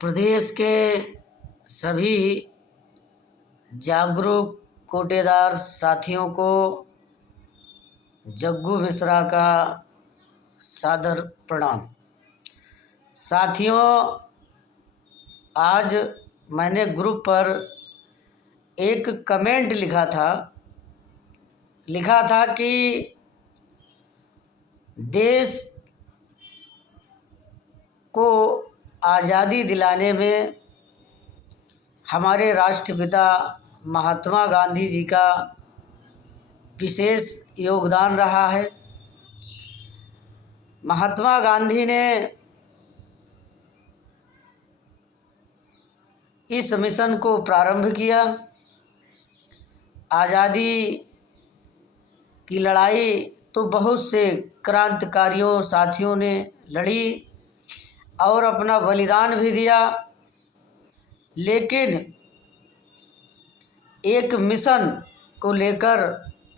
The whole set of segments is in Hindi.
प्रदेश के सभी जागरूक कोटेदार साथियों को जग्गू मिश्रा का सादर प्रणाम। साथियों, आज मैंने ग्रुप पर एक कमेंट लिखा था कि देश को आज़ादी दिलाने में हमारे राष्ट्रपिता महात्मा गांधी जी का विशेष योगदान रहा है। महात्मा गांधी ने इस मिशन को प्रारंभ किया। आज़ादी की लड़ाई तो बहुत से क्रांतिकारियों साथियों ने लड़ी और अपना बलिदान भी दिया, लेकिन एक मिशन को लेकर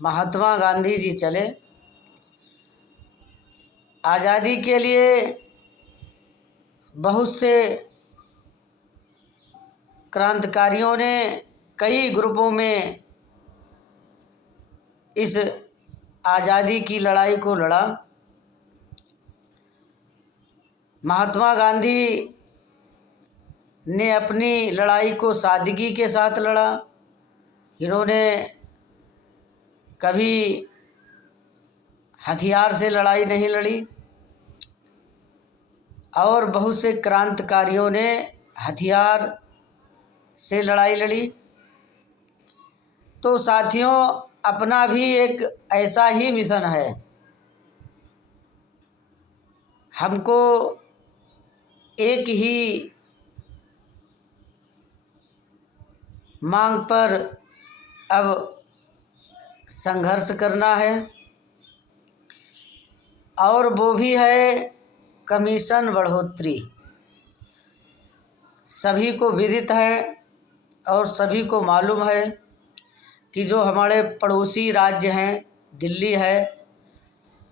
महात्मा गांधी जी चले। आज़ादी के लिए बहुत से क्रांतिकारियों ने कई ग्रुपों में इस आज़ादी की लड़ाई को लड़ा। महात्मा गांधी ने अपनी लड़ाई को सादगी के साथ लड़ा। इन्होंने कभी हथियार से लड़ाई नहीं लड़ी और बहुत से क्रांतिकारियों ने हथियार से लड़ाई लड़ी। तो साथियों, अपना भी एक ऐसा ही मिशन है। हमको एक ही मांग पर अब संघर्ष करना है और वो भी है कमीशन बढ़ोतरी। सभी को विदित है और सभी को मालूम है कि जो हमारे पड़ोसी राज्य हैं, दिल्ली है,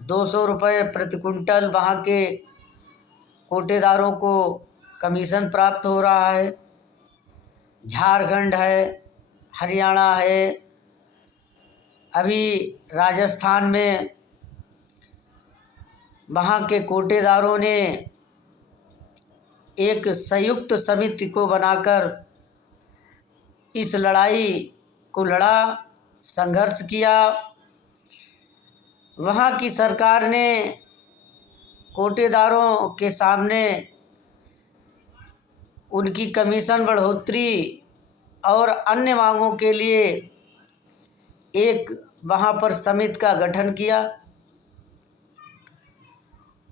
200 रुपये प्रति कुंटल वहाँ के कोटेदारों को कमीशन प्राप्त हो रहा है। झारखंड है, हरियाणा है, अभी राजस्थान में वहाँ के कोटेदारों ने एक संयुक्त समिति को बनाकर इस लड़ाई को लड़ा, संघर्ष किया। वहाँ की सरकार ने कोटेदारों के सामने उनकी कमीशन बढ़ोतरी और अन्य मांगों के लिए एक वहाँ पर समिति का गठन किया।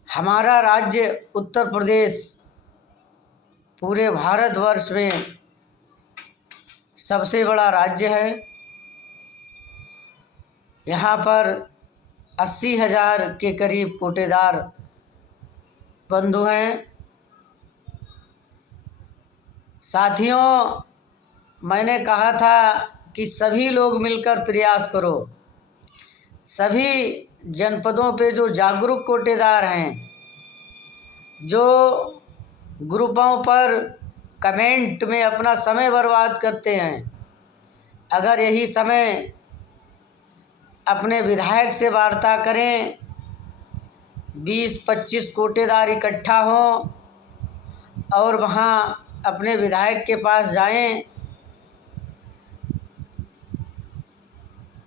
हमारा राज्य उत्तर प्रदेश पूरे भारतवर्ष में सबसे बड़ा राज्य है। यहाँ पर 80,000 के करीब कोटेदार बंधु हैं। साथियों, मैंने कहा था कि सभी लोग मिलकर प्रयास करो। सभी जनपदों पे जो जागरूक कोटेदार हैं, जो ग्रुपों पर कमेंट में अपना समय बर्बाद करते हैं, अगर यही समय अपने विधायक से वार्ता करें, 20-25 कोटेदार इकट्ठा हों और वहाँ अपने विधायक के पास जाएं,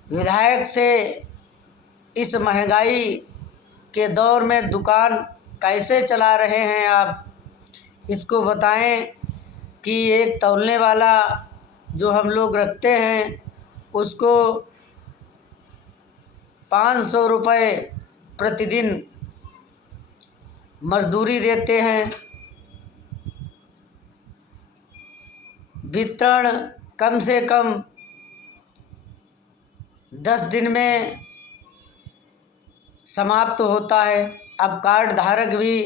विधायक से इस महंगाई के दौर में दुकान कैसे चला रहे हैं आप, इसको बताएं कि एक तौलने वाला जो हम लोग रखते हैं उसको 500 रुपये प्रतिदिन मजदूरी देते हैं। वितरण कम से कम 10 दिन में समाप्त होता है। अब कार्ड धारक भी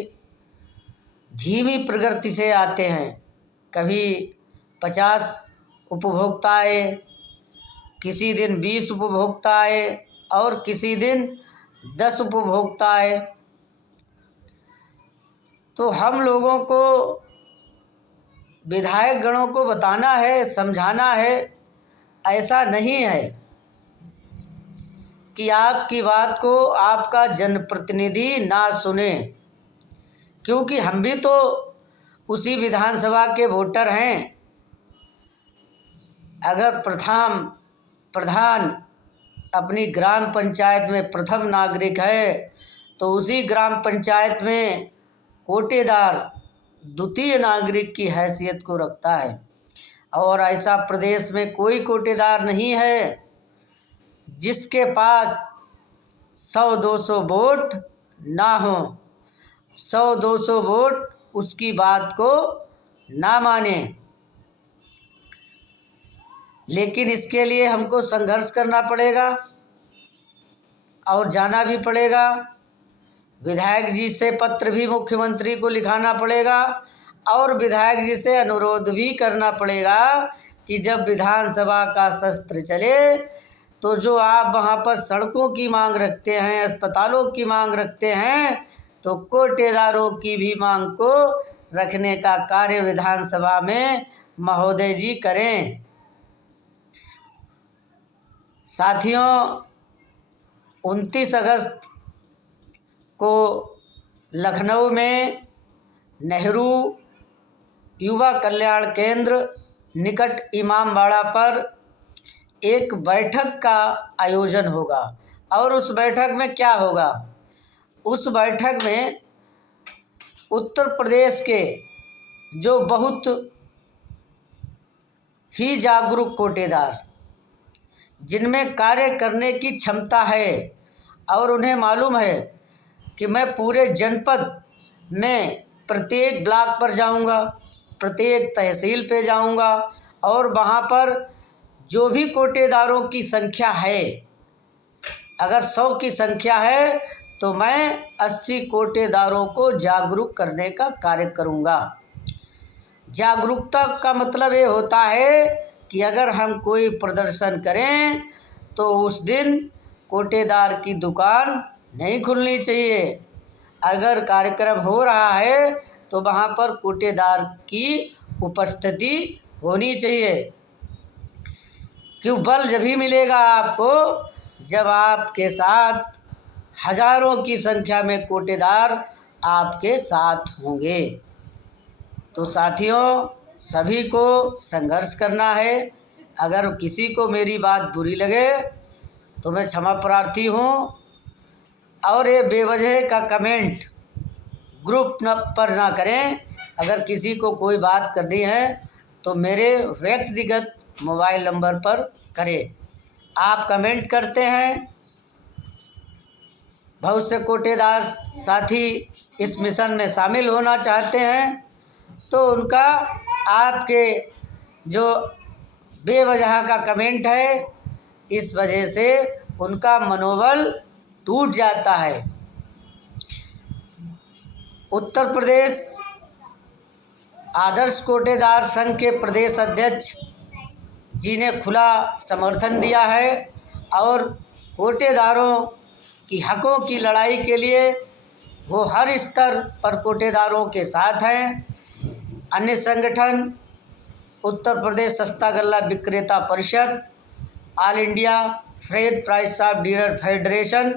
धीमी प्रगति से आते हैं। कभी 50 उपभोक्ता आए, किसी दिन 20 उपभोक्ता आए और किसी दिन 10 उपभोक्ता आए। तो हम लोगों को विधायक गणों को बताना है, समझाना है। ऐसा नहीं है कि आपकी बात को आपका जनप्रतिनिधि ना सुने, क्योंकि हम भी तो उसी विधानसभा के वोटर हैं। अगर प्रधान अपनी ग्राम पंचायत में प्रथम नागरिक है तो उसी ग्राम पंचायत में कोटेदार द्वितीय नागरिक की हैसियत को रखता है। और ऐसा प्रदेश में कोई कोटेदार नहीं है जिसके पास 100-200 वोट ना हो, 100-200 वोट उसकी बात को ना माने। लेकिन इसके लिए हमको संघर्ष करना पड़ेगा और जाना भी पड़ेगा। विधायक जी से पत्र भी मुख्यमंत्री को लिखाना पड़ेगा और विधायक जी से अनुरोध भी करना पड़ेगा कि जब विधानसभा का सत्र चले तो जो आप वहाँ पर सड़कों की मांग रखते हैं, अस्पतालों की मांग रखते हैं, तो कोटेदारों की भी मांग को रखने का कार्य विधानसभा में महोदय जी करें। साथियों, 29 अगस्त को लखनऊ में नेहरू युवा कल्याण केंद्र निकट इमामबाड़ा पर एक बैठक का आयोजन होगा। और उस बैठक में क्या होगा? उस बैठक में उत्तर प्रदेश के जो बहुत ही जागरूक कोटेदार, जिनमें कार्य करने की क्षमता है और उन्हें मालूम है कि मैं पूरे जनपद में प्रत्येक ब्लॉक पर जाऊंगा, प्रत्येक तहसील पे जाऊंगा और वहाँ पर जो भी कोटेदारों की संख्या है, अगर 100 की संख्या है तो मैं 80 कोटेदारों को जागरूक करने का कार्य करूंगा। जागरूकता का मतलब ये होता है कि अगर हम कोई प्रदर्शन करें तो उस दिन कोटेदार की दुकान नहीं खुलनी चाहिए। अगर कार्यक्रम हो रहा है तो वहाँ पर कोटेदार की उपस्थिति होनी चाहिए। क्यों? बल जब ही मिलेगा आपको जब आपके साथ हजारों की संख्या में कोटेदार आपके साथ होंगे। तो साथियों, सभी को संघर्ष करना है। अगर किसी को मेरी बात बुरी लगे तो मैं क्षमा प्रार्थी हूँ। और ये बेवजह का कमेंट ग्रुप पर ना करें। अगर किसी को कोई बात करनी है तो मेरे व्यक्तिगत मोबाइल नंबर पर करें। आप कमेंट करते हैं, बहुत से कोटेदार साथी इस मिशन में शामिल होना चाहते हैं, तो उनका आपके जो बेवजह का कमेंट है, इस वजह से उनका मनोबल टूट जाता है। उत्तर प्रदेश आदर्श कोटेदार संघ के प्रदेश अध्यक्ष जी ने खुला समर्थन दिया है और कोटेदारों की हकों की लड़ाई के लिए वो हर स्तर पर कोटेदारों के साथ हैं। अन्य संगठन उत्तर प्रदेश सस्ता गल्ला विक्रेता परिषद, all India fair price shop dealer federation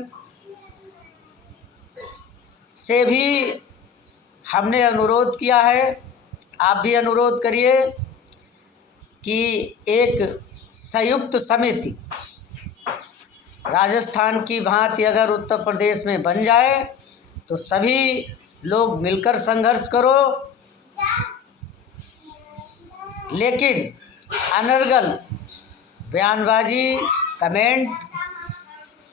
से भी हमने अनुरोध किया है। आप भी अनुरोध करिए कि एक संयुक्त समिति राजस्थान की भांति अगर उत्तर प्रदेश में बन जाए तो सभी लोग मिलकर संघर्ष करो। लेकिन अनर्गल बयानबाजी कमेंट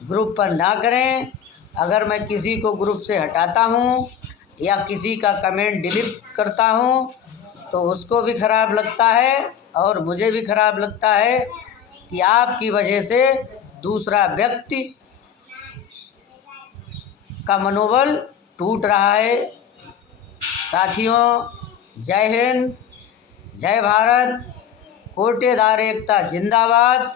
ग्रुप पर ना करें। अगर मैं किसी को ग्रुप से हटाता हूँ या किसी का कमेंट डिलीट करता हूँ तो उसको भी खराब लगता है और मुझे भी खराब लगता है कि आपकी वजह से दूसरा व्यक्ति का मनोबल टूट रहा है। साथियों, जय हिंद, जय भारत, कोटेदार एकता जिंदाबाद।